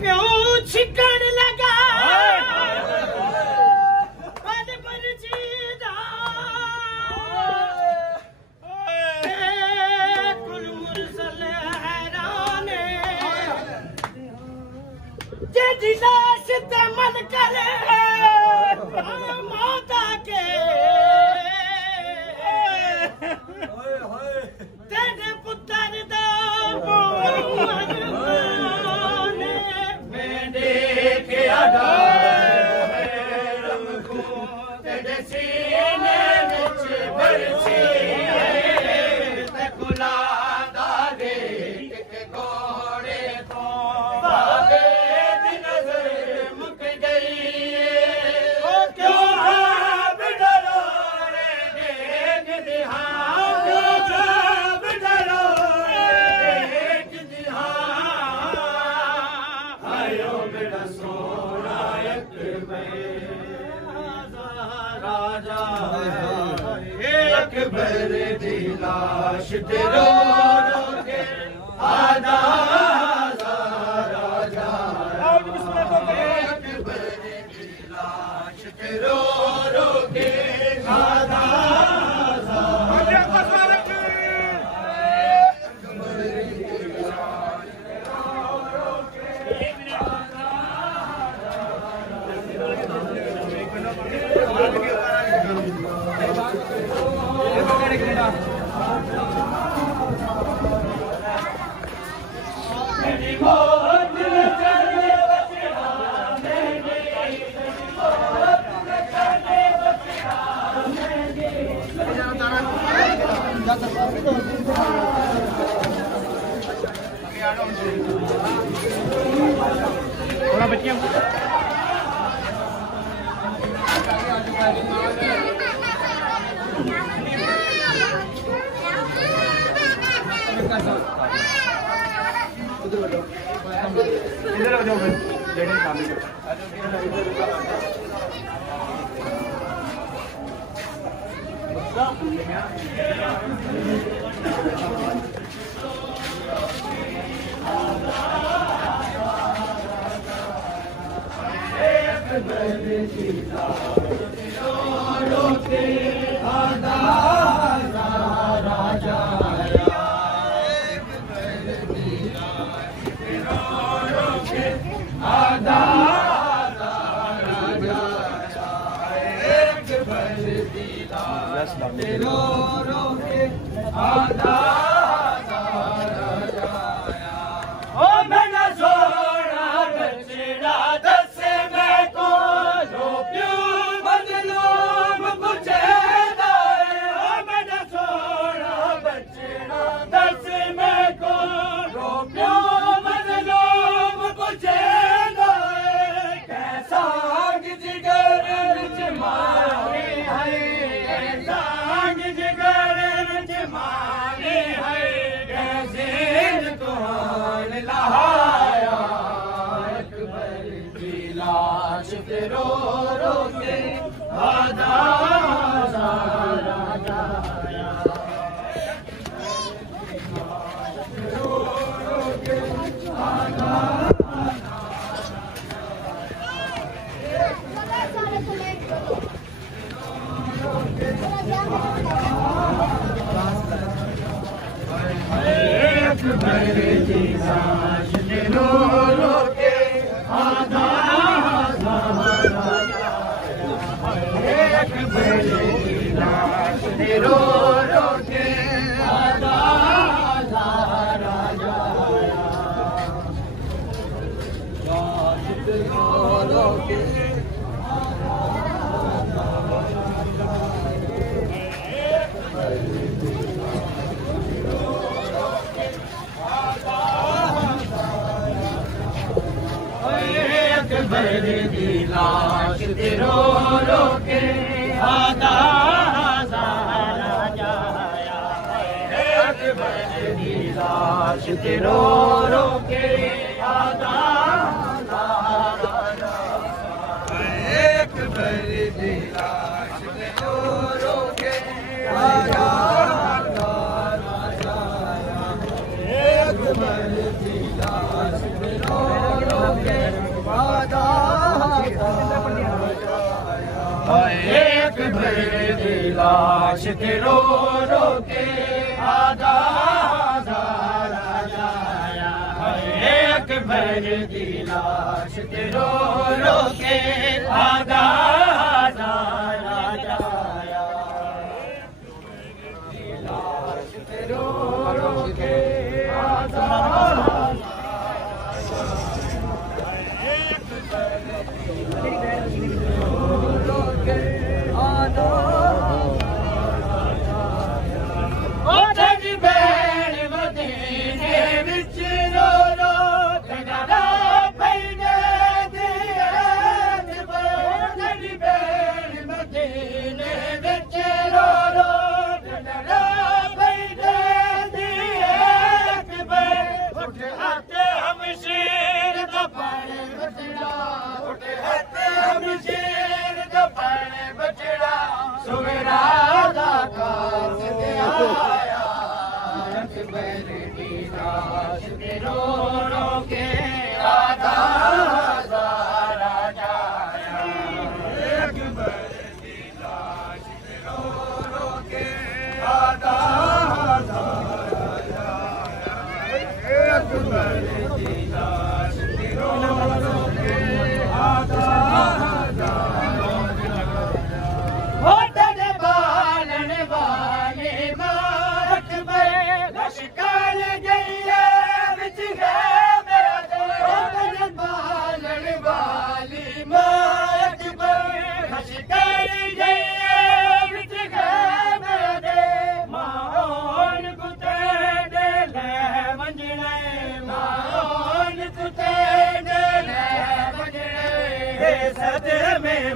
क्यों छिकन लगा पल पर जीदा कुल मुरसल हैरान जेदी लाश ते मन करे मौता के तेरे पुत्र दा मैं देखिया अकबर दी लाश ते रो रो के आदा राजा अकबर दी लाश ते रो रो के आदा थोड़ा बच्चियां इधर आ जाओ लेडीज सामने अकबर दी लाश ते रो रो के आधा अकबर दी लाश ते रो रो के आधा अकबर दी लाश ते रो रो के आधा राजा लाश ते रो रो के आधा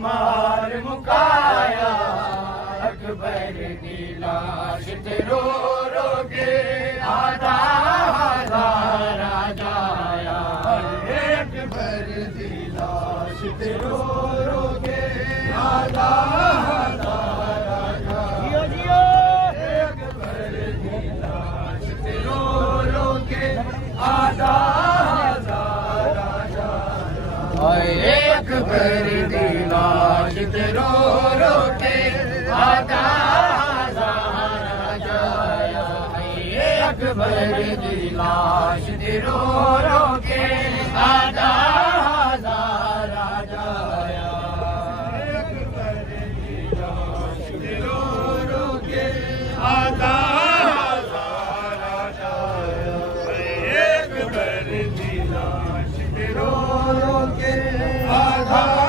मार मुकाया अकबर दी लाश ते रो रो के आधा राजा आया अकबर दी लाश ते रो रो के आधा राजा जियो अकबर दी लाश ते रो रो के आधा राजा अकबर दी लाश ते रो रो के आधा राजा आया अकबर दी लाश ते रो रो के आधा राजा आया अकबर दी लाश ते रो रो के आधा राजा आया अकबर दी लाश ते रो रो के आधा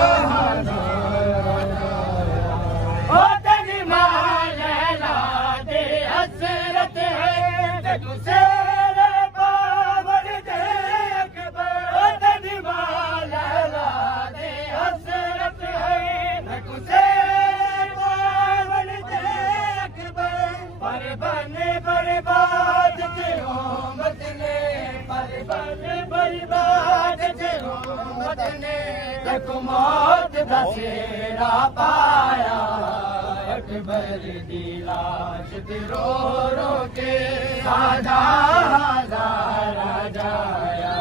मौत दा सेरा पाया अकबर दी लाश ते रो रो के आधा राजा आया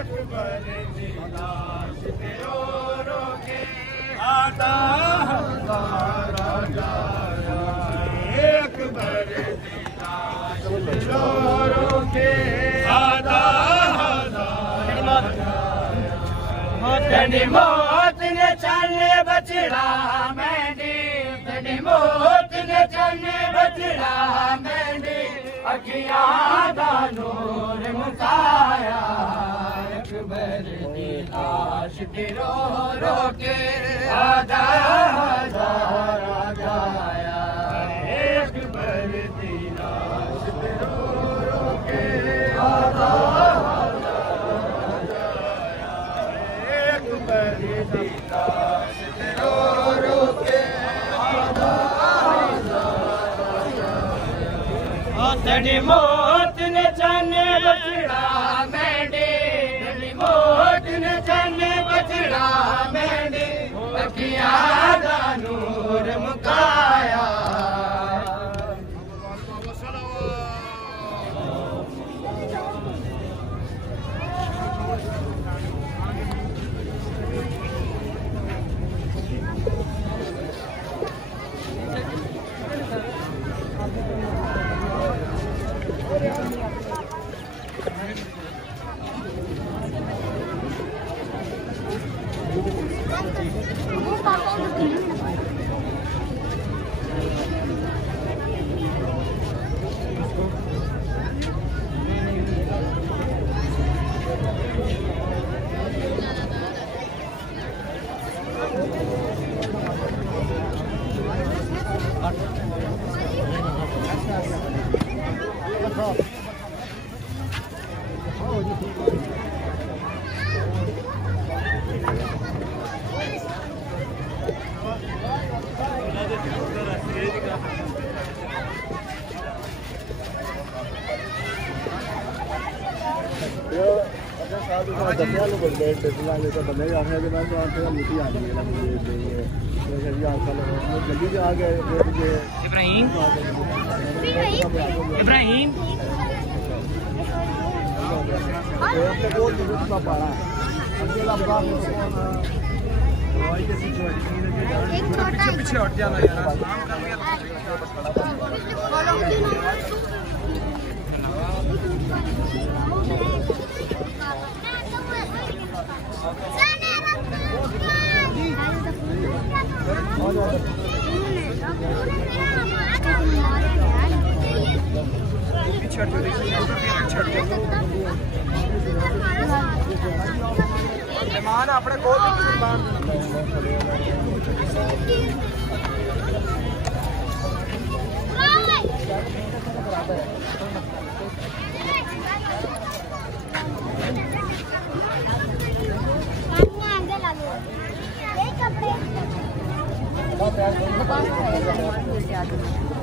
अकबर दी लाश ते रो रो के आधा राजा आया अकबर दी लाश ते रो रो के आधा तेरी मौत ने चले बचड़ा मैंने तेरी मौत ने चले बचड़ा मैंने अखियां दा नूर मुकाया अकबर दी लाश ते रो रो के आधा राजा आया अकबर दी लाश ते रो रो के आधा तेरी मौत ने जाने बचड़ा मैंने तेरी मौत ने जाने बचड़ा मैंने अखियां दा नूर इब्राहिम इब्राहिम पीछे हट जाना यार। मेहमान अपने को कपड़े